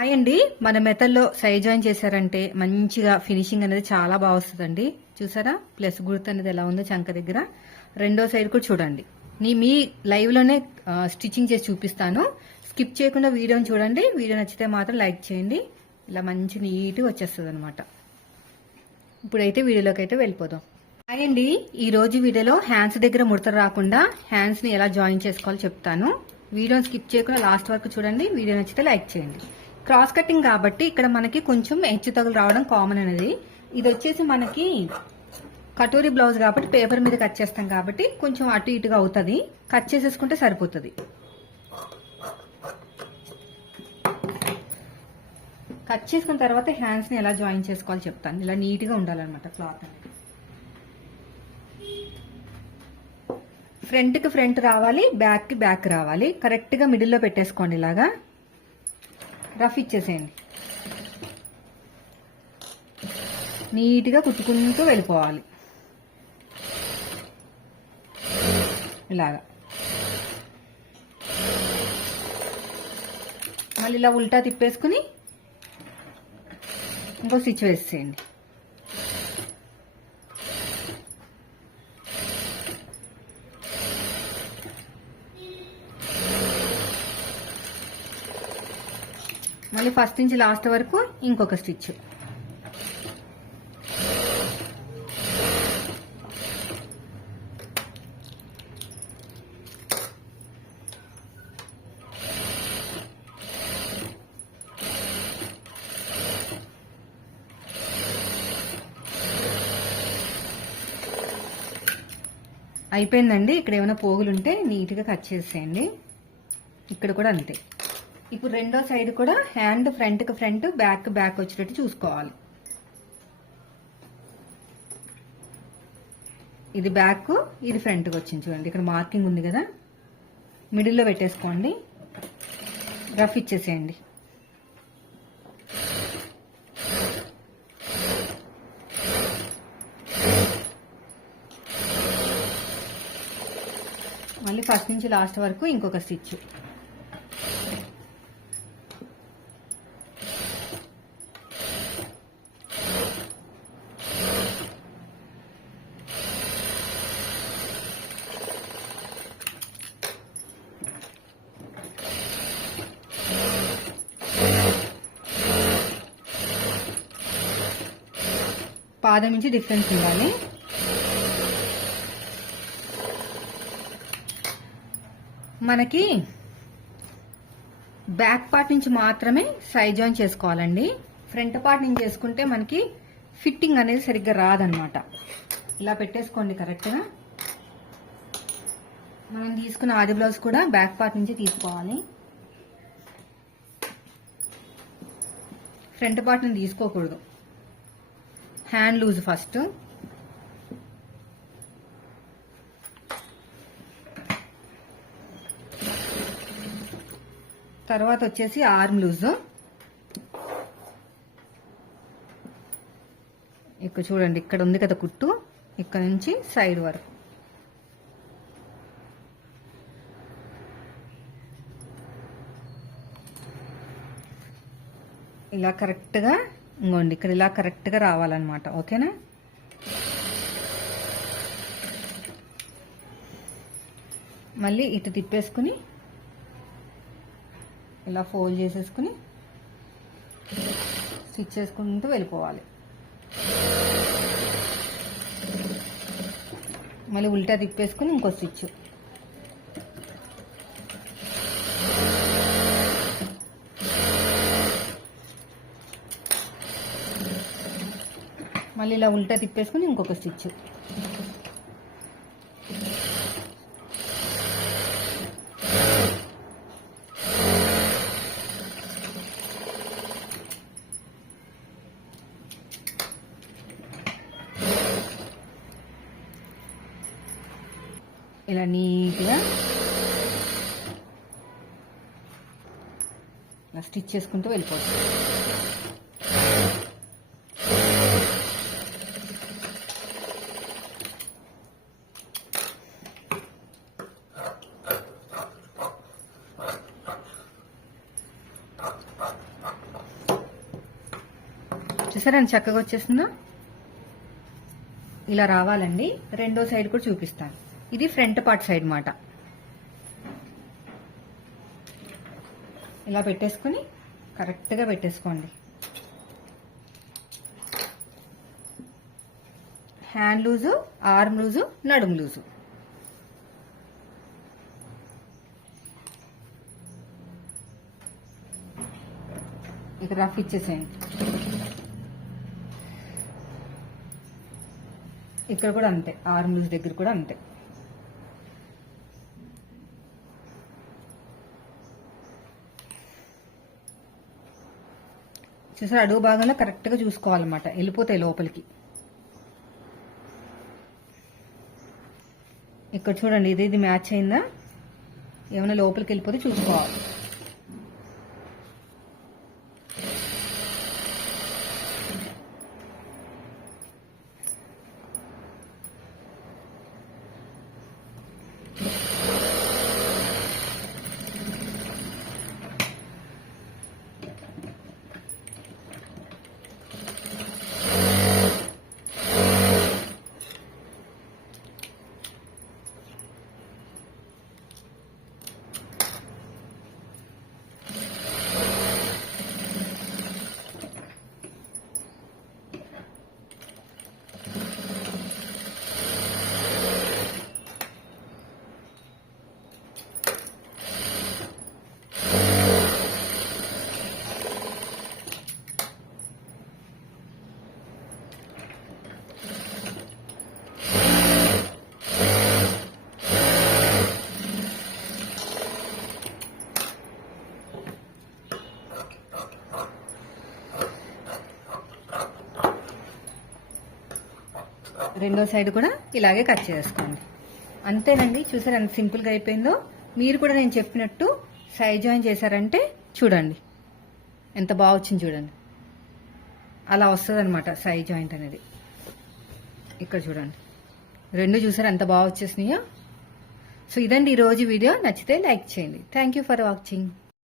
Hi అండి. మన మెథడ్లో సైడ్ జాయిన్ చేశారంటే మంచిగా ఫినిషింగ్ అనేది చాలా బాగా వస్తుందండి. చూసారా ప్లస్ గుర్తు అనేది ఎలా ఉందో చంక దగ్గర. రెండో సైడ్ కూడా చూడండి. మీ లైవ్లోనే స్టిచ్చింగ్ చేసి చూపిస్తాను. స్కిప్ చేయకుండా వీడియోని చూడండి. వీడియో నచ్చితే మాత్రం లైక్ చేయండి. ఇలా మంచి నీట్గా వచ్చేస్తుంది అనమాట. ఇప్పుడైతే వీడియోలోకి అయితే వెళ్ళిపోదాం. హాయ్ అండి. ఈ రోజు వీడియోలో హ్యాండ్స్ దగ్గర ముడత రాకుండా హ్యాండ్స్ని ఎలా జాయిన్ చేసుకోవాలో చెప్తాను. వీడియోని స్కిప్ చేయకుండా లాస్ట్ వరకు చూడండి. వీడియో నచ్చితే లైక్ చేయండి. క్రాస్ కటింగ్ కాబట్టి ఇక్కడ మనకి కొంచెం హెచ్చు తగులు రావడం కామన్ అనేది. ఇది వచ్చేసి మనకి కటోరీ బ్లౌజ్ కాబట్టి పేపర్ మీద కట్ చేస్తాం కాబట్టి కొంచెం అటు ఇటుగా అవుతుంది. కట్ చేసేసుకుంటే సరిపోతుంది. కట్ చేసుకున్న తర్వాత హ్యాండ్స్ని ఎలా జాయిన్ చేసుకోవాలో చెప్తాను. ఇలా నీట్గా ఉండాలన్నమాట క్లాత్ అనేది. ఫ్రంట్కి ఫ్రంట్ రావాలి, బ్యాక్కి బ్యాక్ రావాలి. కరెక్ట్గా మిడిల్లో పెట్టేసుకోండి. ఇలాగా రఫ్ ఇచ్చేసేయండి. నీట్గా కుట్టుకుంటూ వెళ్ళిపోవాలి. ఇలాగా మళ్ళీ ఇలా ఉల్టా తిప్పేసుకుని ఇంకో స్టిచ్ వేసేయండి. మళ్ళీ ఫస్ట్ నుంచి లాస్ట్ వరకు ఇంకొక స్టిచ్. అయిపోయిందండి. ఇక్కడ ఏమైనా పోగులు ఉంటే నీట్గా కట్ చేసేయండి. ఇక్కడ కూడా అంతే. ఇప్పుడు రెండో సైడ్ కూడా హ్యాండ్ ఫ్రంట్కి ఫ్రంట్ బ్యాక్ బ్యాక్ వచ్చేటట్టు చూసుకోవాలి. ఇది బ్యాక్, ఇది ఫ్రంట్కి వచ్చింది చూడండి. ఇక్కడ మార్కింగ్ ఉంది కదా, మిడిల్లో పెట్టేసుకోండి. రఫ్ ఇచ్చేసేయండి. మళ్ళీ ఫస్ట్ నుంచి లాస్ట్ వరకు ఇంకొక స్టిచ్. పాదం నుంచి డిఫరెన్స్ ఉండాలి. మనకి బ్యాక్ పార్ట్ నుంచి మాత్రమే సైడ్ జాయిన్ చేసుకోవాలండి. ఫ్రంట్ పార్ట్ నుంచి చేసుకుంటే మనకి ఫిట్టింగ్ అనేది సరిగ్గా రాదనమాట. ఇలా పెట్టేసుకోండి కరెక్ట్గా. మనం తీసుకున్న ఆది బ్లౌజ్ కూడా బ్యాక్ పార్ట్ నుంచి తీసుకోవాలి. ఫ్రంట్ పార్ట్ నుంచి తీసుకోకూడదు. హ్యాండ్ లూజ్ ఫస్ట్, తర్వాత వచ్చేసి ఆర్మ్ లూజ్. ఇక్కడ చూడండి, ఇక్కడ ఉంది కదా కుట్టు, ఇక్కడ నుంచి సైడ్ వరకు. ఇలా కరెక్ట్గా ఇంకోండి, ఇక్కడ ఇలా కరెక్ట్గా రావాలన్నమాట. ఓకేనా? మళ్ళీ ఇటు తిప్పేసుకుని ఇలా ఫోల్డ్ చేసేసుకుని స్టిచ్ చేసుకుంటూ వెళ్ళిపోవాలి. మళ్ళీ ఉల్టా తిప్పేసుకుని ఇంకో స్టిచ్. మళ్ళీ ఇలా ఉల్టా తిప్పేసుకుని ఇంకొక స్టిచ్. ఇలా నీట్గా ఇలా స్టిచ్ చేసుకుంటూ వెళ్ళిపోతుంది. చూసారా ఎంత చక్కగా వచ్చేస్తుందో. ఇలా రావాలండి. రెండో సైడ్ కూడా చూపిస్తాను. ఇది ఫ్రంట్ పార్ట్ సైడ్ మాట. ఇలా పెట్టేసుకుని కరెక్ట్గా పెట్టేసుకోండి. హ్యాండ్ లూజు, ఆర్మ్ లూజు, నడుము లూజు. ఇక రఫ్ ఇచ్చేసేయండి. ఇక్కడ కూడా అంతే, ఆర్మ్ లూజ్ దగ్గర కూడా అంతే. చూసారు, అడుగు భాగంలో కరెక్ట్గా చూసుకోవాలన్నమాట, వెళ్ళిపోతాయి లోపలికి. ఇక్కడ చూడండి, ఇది మ్యాచ్ అయిందా, ఏమైనా లోపలికి వెళ్ళిపోతే చూసుకోవాలి. రెండో సైడ్ కూడా ఇలాగే కట్ చేసుకోండి. అంతేనండి. చూసారు ఎంత సింపుల్గా అయిపోయిందో. మీరు కూడా నేను చెప్పినట్టు సైడ్ జాయిన్ చేశారంటే చూడండి ఎంత బాగా వచ్చింది చూడండి. అలా వస్తుంది అనమాట సైడ్ జాయింట్ అనేది. ఇక్కడ చూడండి, రెండు చూసారు ఎంత బాగా వచ్చేసినాయో. సో ఇదండి ఈరోజు వీడియో. నచ్చితే లైక్ చేయండి. Thank you for watching.